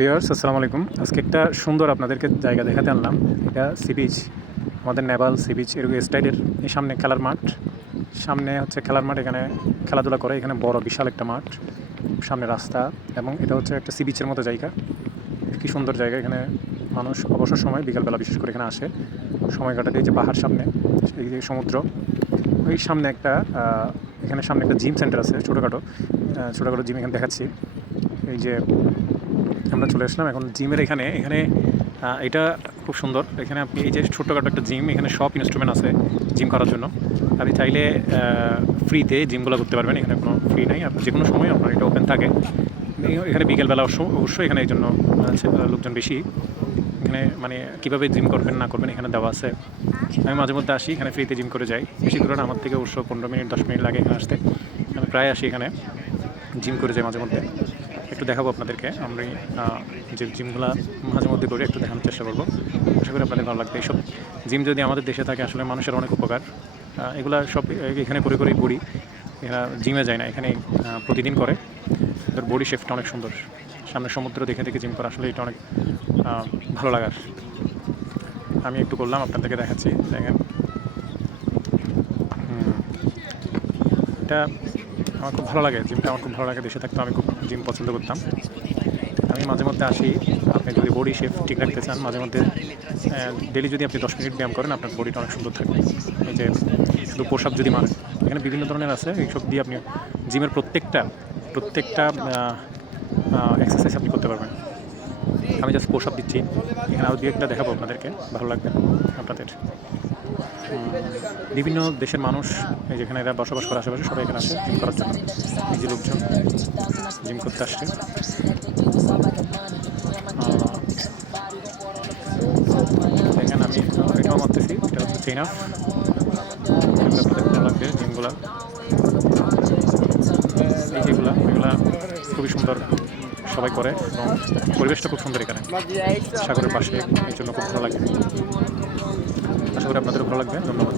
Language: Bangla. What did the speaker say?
ভিউয়ার্স আসসালামু আলাইকুম। আজকে একটা সুন্দর আপনাদেরকে জায়গা দেখাতে আনলাম। এটা সি বিচ, আমাদের নেভাল সি বিচ এর স্টাইলের। এই সামনে খেলার মাঠ, সামনে হচ্ছে খেলার মাঠ, এখানে খেলাধুলা করে। এখানে বড় বিশাল একটা মাঠ, সামনে রাস্তা, এবং এটা হচ্ছে একটা সি বিচের মতো জায়গা। কি সুন্দর জায়গা! এখানে মানুষ অবসর সময় বিকালবেলা বিশেষ করে এখানে আসে সময় কাটাতে। এই যে পাহাড় সামনে, এই যে সমুদ্র, ওই সামনে একটা এখানে সামনে একটা জিম সেন্টার আছে, ছোটোখাটো জিম এখানে দেখাচ্ছি। এই যে আমরা চলে আসলাম এখন জিমের এখানে। এটা খুব সুন্দর। এখানে আপনি এই যে ছোট্টখাটো একটা জিম, এখানে সব ইনস্ট্রুমেন্ট আছে জিম করার জন্য। আপনি চাইলে ফ্রিতে জিমগুলো করতে পারবেন। এখানে কোনো ফ্রি নেই, আপনি যে কোনো সময় আপনার এটা ওপেন থাকে। এখানে বিকেলবেলা অবশ্যই এখানে এই জন্য লোকজন বেশি। এখানে মানে কীভাবে জিম করবেন না করবেন এখানে দেওয়া আছে। আমি মাঝে মধ্যে আসি, এখানে ফ্রিতে জিম করে যাই। বেশি দূরে না, আমার থেকে অবশ্য 15 মিনিট 10 মিনিট লাগে এখানে আসতে। আমি প্রায় আসি এখানে, জিম করে যাই মাঝে মধ্যে। একটু দেখাবো আপনাদেরকে আমি যে জিমগুলো মাঝে মধ্যে করে একটু দেখানোর চেষ্টা করবো। আশা করি আপনাদের ভালো লাগবে। এইসব জিম যদি আমাদের দেশে থাকে আসলে মানুষের অনেক উপকার। এগুলা সব এখানে করেই করি। এরা জিমে যায় না, এখানে প্রতিদিন করে। তোর বডি শেপটা অনেক সুন্দর। সামনে সমুদ্র দেখে দেখে জিম করা আসলে এটা অনেক ভালো লাগার। আমি একটু করলাম, আপনাদেরকে দেখাচ্ছি, দেখেন। এটা আমার খুব ভালো লাগে, জিমটা আমার খুব ভালো লাগে। দেশে থাকতে আমি খুব জিম পছন্দ করতাম। আমি মাঝে মধ্যে আসি। আপনি যদি বডি শেপ ঠিক রাখতে চান, মাঝে মধ্যে ডেলি যদি আপনি 10 মিনিট ব্যায়াম করেন, আপনার বডিটা অনেক সুন্দর থাকবে। এই যে শুধু পোশাক যদি মারেন, এখানে বিভিন্ন ধরনের আছে, এইসব দিয়ে আপনি জিমের প্রত্যেকটা এক্সারসাইজ আপনি করতে পারবেন। আমি জাস্ট পোশাক দিচ্ছি, এখানে আরও দু একটা দেখাবো আপনাদেরকে, ভালো লাগবে আপনাদের। বিভিন্ন দেশের মানুষ এই যেখানে এরা বসবাস করে আশেপাশে, সবাই এখানে আসে জিম করার জন্য। এই যে লোকজন জিম করতে আসছে। দেখেন আমি এটাও মারতেছি, এটা হচ্ছে চেইন আপ। আপনাদের ভালো লাগবে জিমগুলা, এই যেগুলা এগুলা খুবই সুন্দর, সবাই করে, এবং পরিবেশটা খুব সুন্দর এখানে, সাগরের পাশে, এই জন্য খুব ভালো লাগে। আশা করি আপনাদেরও ভালো লাগবে। ধন্যবাদ।